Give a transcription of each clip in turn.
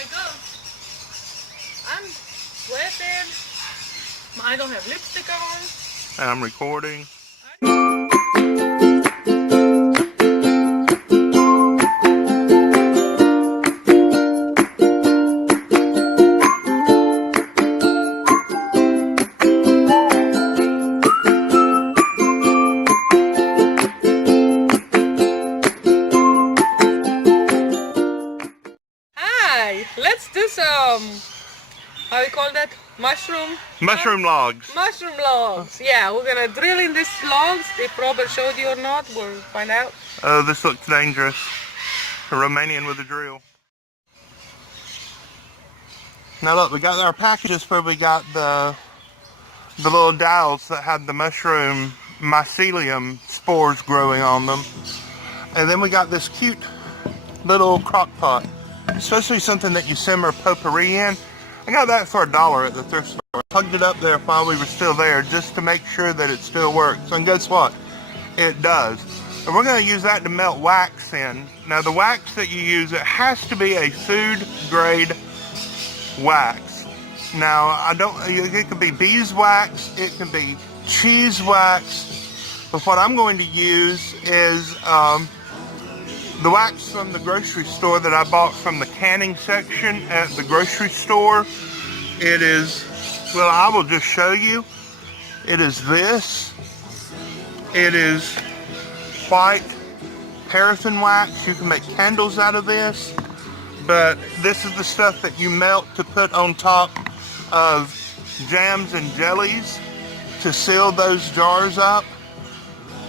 my god. I'm sweating. I don't have lipstick on. And I'm recording. Let's do some, how do you call that? Mushroom logs. Mushroom logs. Yeah, we're gonna drill in these logs. They probably showed you or not. We'll find out. Oh, this looks dangerous. A Romanian with a drill. Now look, we got our packages where we got the little dowels that had the mushroom mycelium spores growing on them. And then we got this cute little crock pot. Especially something that you simmer potpourri in. I got that for $1 at the thrift store. I plugged it up there while we were still there just to make sure that it still works. And guess what? It does. And we're going to use that to melt wax in. Now the wax that you use, it has to be a food grade wax. Now it could be beeswax, it can be cheese wax. But what I'm going to use is the wax from the grocery store that I bought from the canning section at the grocery store. It is, well, I will just show you. It is this. It is white paraffin wax. You can make candles out of this. But this is the stuff that you melt to put on top of jams and jellies to seal those jars up.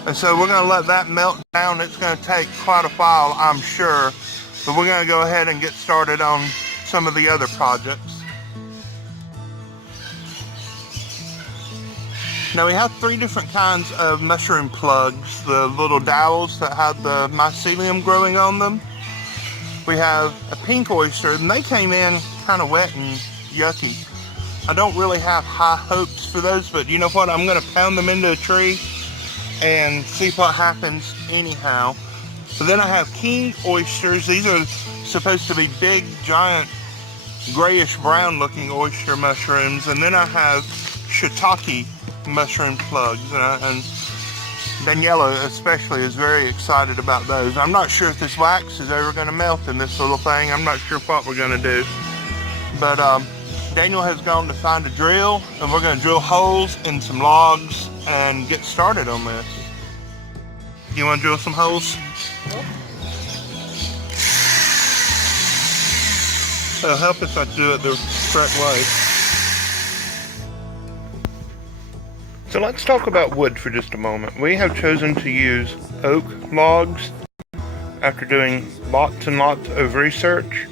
And so we're going to let that melt down. It's going to take quite a while, I'm sure. But we're going to go ahead and get started on some of the other projects. Now we have 3 different kinds of mushroom plugs. The little dowels that have the mycelium growing on them. We have a pink oyster, and they came in kind of wet and yucky. I don't really have high hopes for those, but you know what? I'm going to pound them into a tree and see what happens anyhow. So then I have king oysters. These are supposed to be big, giant, grayish brown looking oyster mushrooms. And then I have shiitake mushroom plugs. And Daniela especially is very excited about those. I'm not sure if this wax is ever going to melt in this little thing. I'm not sure what we're going to do. But Daniel has gone to find a drill, and we're going to drill holes in some logs and get started on this. You want to drill some holes? It'll help if I do it the correct way. So let's talk about wood for just a moment. We have chosen to use oak logs after doing lots and lots of research.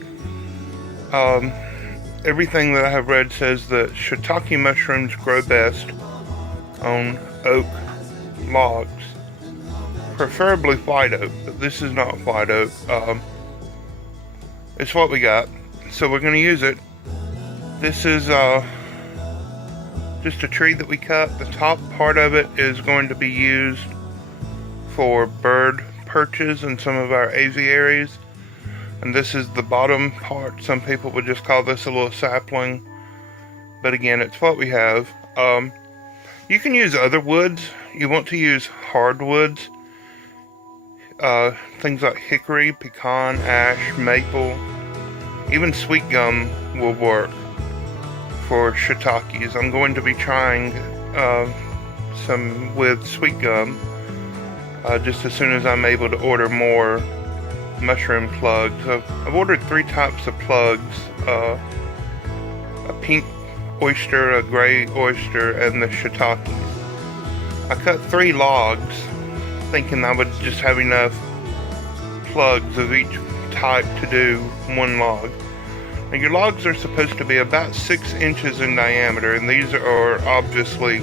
Everything that I have read says that shiitake mushrooms grow best on oak logs, preferably white oak, but this is not white oak. It's what we got, so we're going to use it. This is just a tree that we cut. The top part of it is going to be used for bird perches in some of our aviaries. And this is the bottom part. Some people would just call this a little sapling. But again, it's what we have. You can use other woods. You want to use hardwoods. Things like hickory, pecan, ash, maple. Even sweet gum will work for shiitakes. I'm going to be trying some with sweet gum. Just as soon as I'm able to order more mushroom plugs. I've ordered 3 types of plugs, a pink oyster, a gray oyster, and the shiitake. I cut 3 logs thinking I would just have enough plugs of each type to do 1 log. Now your logs are supposed to be about 6 inches in diameter, and these are obviously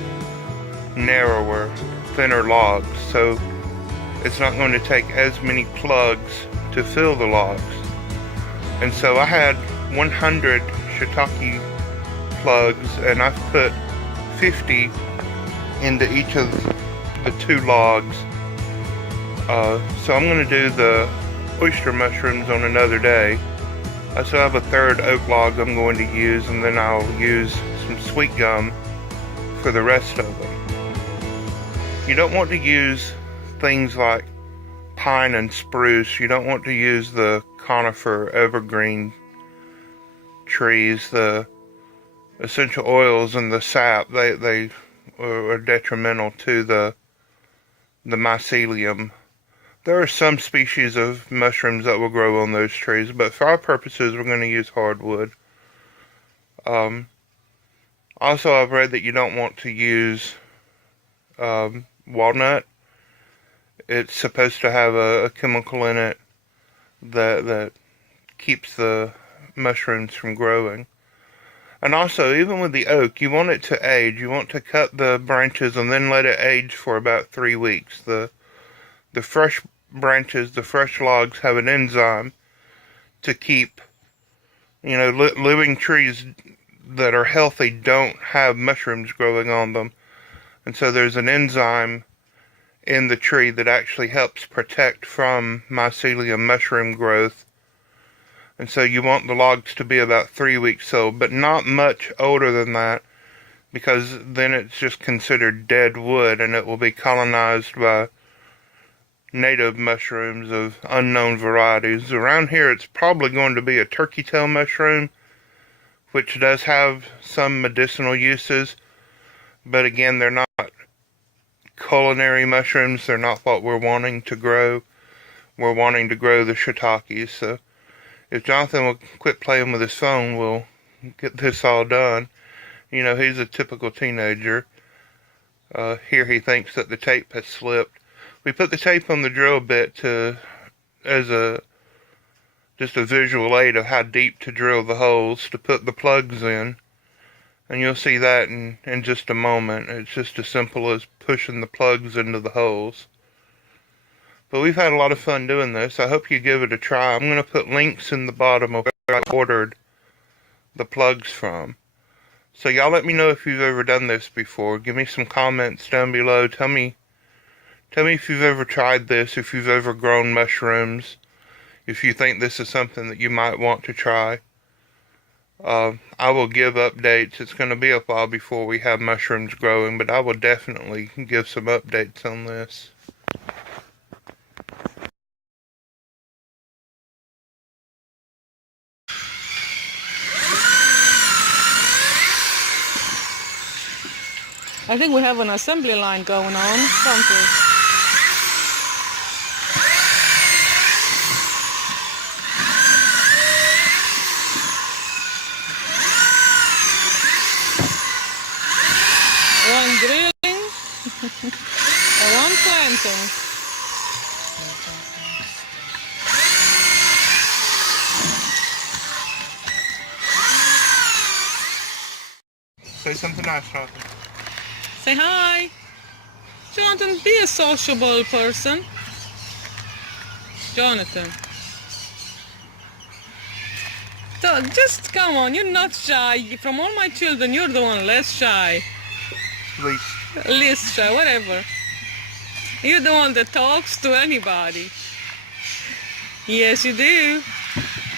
narrower, thinner logs, so it's not going to take as many plugs to fill the logs. And so I had 100 shiitake plugs, and I've put 50 into each of the 2 logs. So I'm going to do the oyster mushrooms on another day. I still have a third oak log I'm going to use, and then I'll use some sweet gum for the rest of them. You don't want to use things like pine and spruce. You don't want to use the conifer evergreen trees. The essential oils and the sap, they are detrimental to the mycelium. There are some species of mushrooms that will grow on those trees, but for our purposes, we're going to use hardwood. Also, I've read that you don't want to use walnut. It's supposed to have a chemical in it that keeps the mushrooms from growing. And also, even with the oak, you want it to age. You want to cut the branches and then let it age for about 3 weeks. The fresh branches, the fresh logs have an enzyme to keep, living trees that are healthy don't have mushrooms growing on them. And so there's an enzyme in the tree that actually helps protect from mycelium mushroom growth. And so you want the logs to be about 3 weeks old, but not much older than that, because then it's just considered dead wood and it will be colonized by native mushrooms of unknown varieties. Around here it's probably going to be a turkey tail mushroom, which does have some medicinal uses, but again, they're not culinary mushrooms. They're not what we're wanting to grow. We're wanting to grow the shiitakes. So if Jonathan will quit playing with his phone, we'll get this all done. He's a typical teenager. Here he thinks that the tape has slipped. We put the tape on the drill bit as just a visual aid of how deep to drill the holes to put the plugs in. And you'll see that in just a moment. It's just as simple as pushing the plugs into the holes. But we've had a lot of fun doing this. I hope you give it a try. I'm going to put links in the bottom of where I ordered the plugs from. So y'all let me know if you've ever done this before. Give me some comments down below. Tell me if you've ever tried this, if you've ever grown mushrooms, if you think this is something that you might want to try. I will give updates. It's going to be a while before we have mushrooms growing, but I will definitely give some updates on this. I think we have an assembly line going on, don't we? One drilling and one planting. Say something nice, Jonathan. Say hi. Jonathan, be a sociable person. Jonathan. Just come on, you're not shy. From all my children, you're the one less shy. Least shy, whatever. You're the one that talks to anybody. Yes, you do.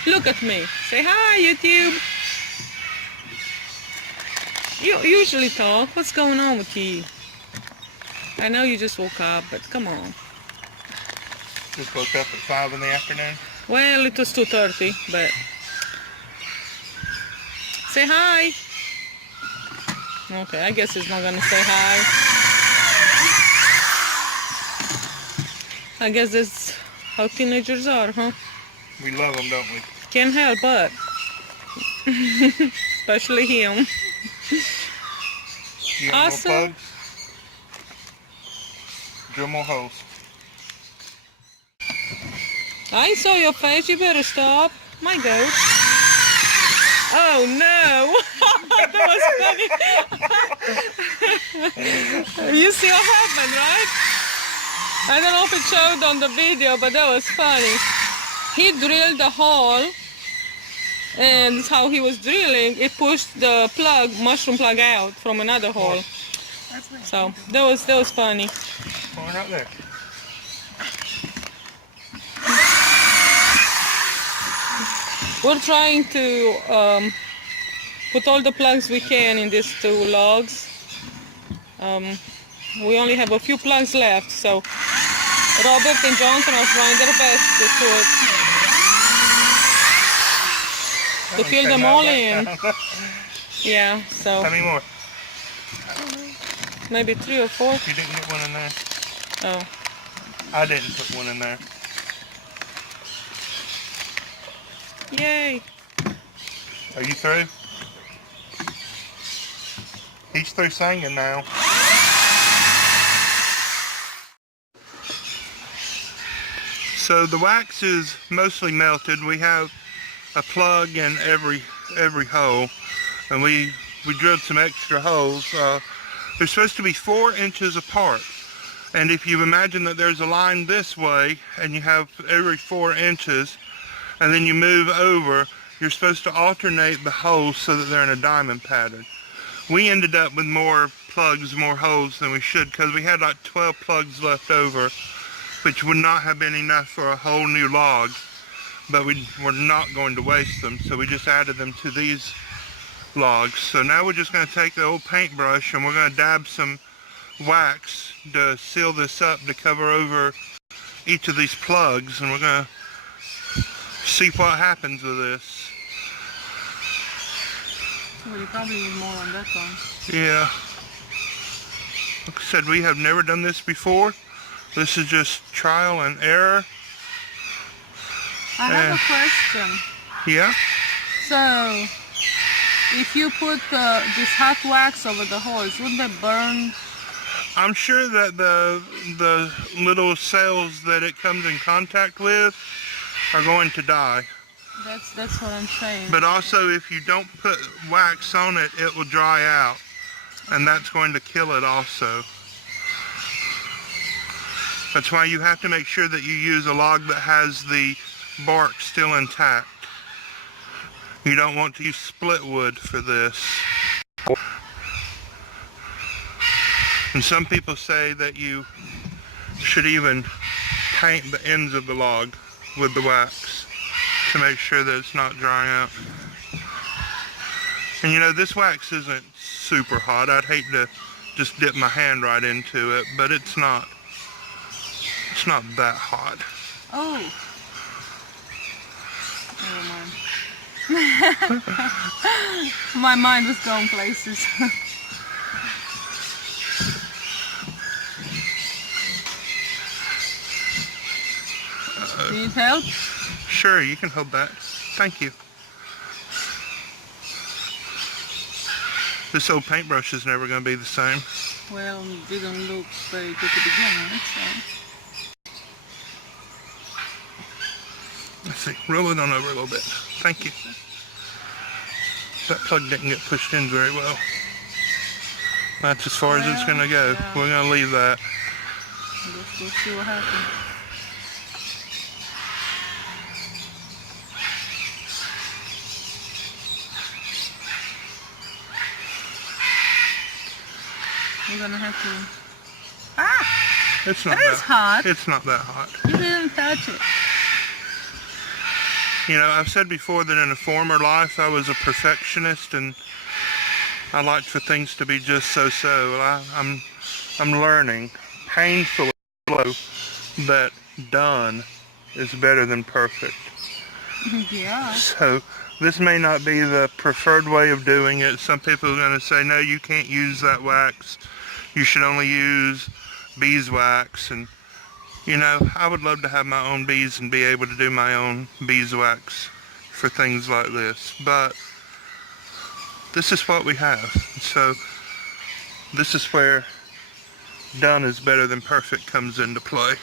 Look at me. Say hi, YouTube. You usually talk. What's going on with you? I know you just woke up, but come on. Just woke up at 5 in the afternoon? Well, it was 2:30, but... Say hi. Okay, I guess he's not gonna say hi. I guess that's how teenagers are, huh? We love them, don't we? Can't help but. Especially him. You want Awesome. more plugs? Drill more holes. I saw your face, you better stop. My goat. Oh no! That was funny. You see what happened, right? I don't know if it showed on the video, but that was funny. He drilled a hole, and how he was drilling, it pushed the plug, mushroom plug out from another hole. So that was funny. Going right there. We're trying to put all the plugs we can in these two logs. We only have a few plugs left, so Robert and Johnson are trying their best to fill them all in. Yeah, so How many more? maybe 3 or 4. You didn't get one in there. Oh, I didn't put one in there. yay! Are you through? He's through singing now. So the wax is mostly melted. We have a plug in every hole, and we drilled some extra holes. They're supposed to be 4 inches apart, and if you imagine that there's a line this way and you have every 4 inches and then you move over, you're supposed to alternate the holes so that they're in a diamond pattern. We ended up with more plugs, more holes than we should, because we had like 12 plugs left over, which would not have been enough for a whole new log, but we were not going to waste them, so we just added them to these logs. So now we're just going to take the old paintbrush and we're going to dab some wax to seal this up, to cover over each of these plugs, and we're going to see what happens with this. Well, you probably need more on that one. Yeah. Like I said, we have never done this before. This is just trial and error. I have a question. Yeah? So, if you put this hot wax over the holes, wouldn't they burn? I'm sure that the little cells that it comes in contact with are going to die. That's what I'm saying. But also, if you don't put wax on it, it will dry out, and that's going to kill it also. That's why you have to make sure that you use a log that has the bark still intact. You don't want to use split wood for this. And some people say that you should even paint the ends of the log with the wax to make sure that it's not drying out. And you know, this wax isn't super hot. I'd hate to just dip my hand right into it, but it's not that hot. Oh. Never mind. My mind was going places. Need help? Sure, you can hold that. Thank you. This old paintbrush is never going to be the same. Well, it didn't look very good to begin with, so. Let's see, roll it on over a little bit. Thank you. That plug didn't get pushed in very well. That's as far as it's going to go. Yeah. We're going to leave that. We'll see what happens. We're gonna have to. Ah! It's not That is hot. It's not that hot. You didn't touch it. You know, I've said before that in a former life I was a perfectionist and I liked for things to be just so. Well, I'm learning, painfully slow, that done is better than perfect. Yeah. So this may not be the preferred way of doing it. Some people are going to say, no, you can't use that wax. You should only use beeswax. And, you know, I would love to have my own bees and be able to do my own beeswax for things like this. But this is what we have. So this is where done is better than perfect comes into play.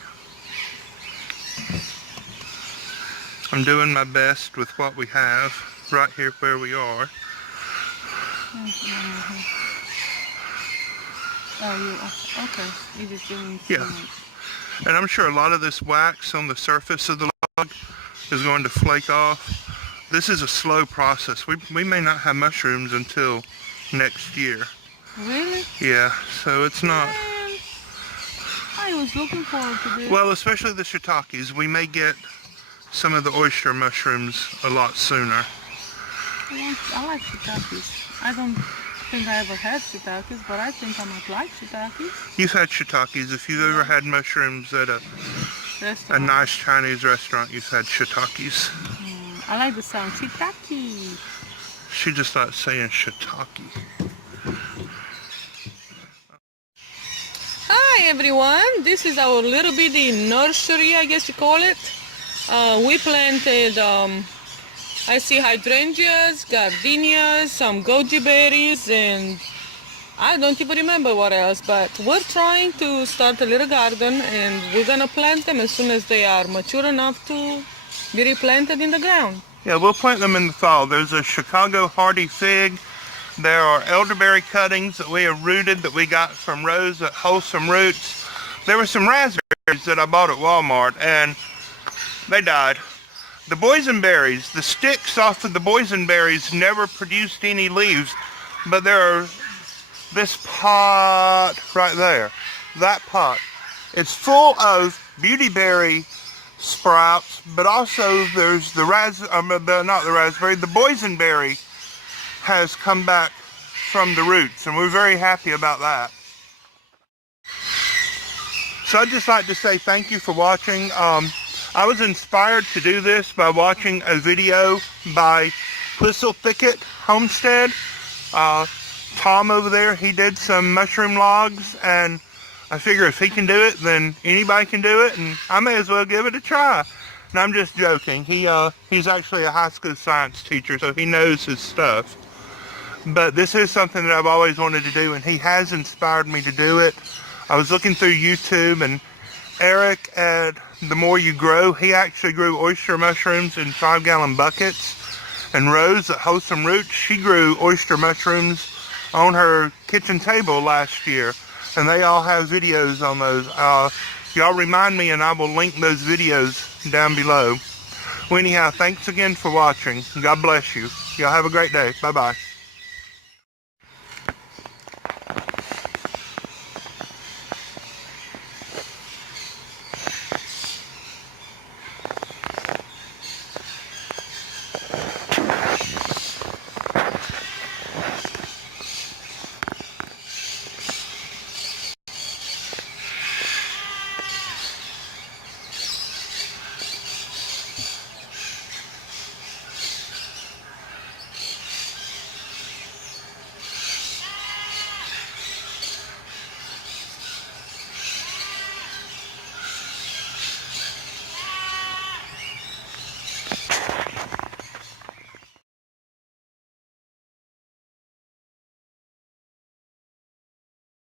I'm doing my best with what we have right here where we are. Oh, okay. You just didn't. Yeah. And I'm sure a lot of this wax on the surface of the log is going to flake off. This is a slow process. We may not have mushrooms until next year. Really? Yeah, so it's not. Man, I was looking forward to this. Well, especially the shiitakes. We may get some of the oyster mushrooms a lot sooner. I like shiitakes. I don't think I ever had shiitakes, but I think I might like shiitakes. You've had shiitakes. If you've ever had mushrooms at a nice Chinese restaurant, you've had shiitakes. I like the sound, shiitake. She just not saying shiitake. Hi everyone, this is our little bitty nursery, I guess you call it. We planted, I see hydrangeas, gardenias, some goji berries, and I don't even remember what else, but we're trying to start a little garden, and we're gonna plant them as soon as they are mature enough to be replanted in the ground. Yeah, we'll plant them in the fall. There's a Chicago hardy fig. There are elderberry cuttings that we have rooted that we got from Rose at Wholesome Roots. There were some raspberries that I bought at Walmart, and they died. The boysenberries, the sticks off of the boysenberries never produced any leaves, but there are this pot right there, that pot. It's full of beautyberry sprouts, but also there's the the boysenberry has come back from the roots, and we're very happy about that. So I'd just like to say thank you for watching. I was inspired to do this by watching a video by Whistle Thicket Homestead. Tom over there, he did some mushroom logs, and I figure if he can do it, then anybody can do it, and I may as well give it a try. And I'm just joking. He's actually a high school science teacher, so he knows his stuff. But this is something that I've always wanted to do, and he has inspired me to do it. I was looking through YouTube, and Eric at The More You Grow, he actually grew oyster mushrooms in 5-gallon buckets. And Rose at Wholesome Roots, she grew oyster mushrooms on her kitchen table last year. And they all have videos on those. Y'all remind me, and I will link those videos down below. Well, anyhow, thanks again for watching. God bless you. Y'all have a great day. Bye-bye.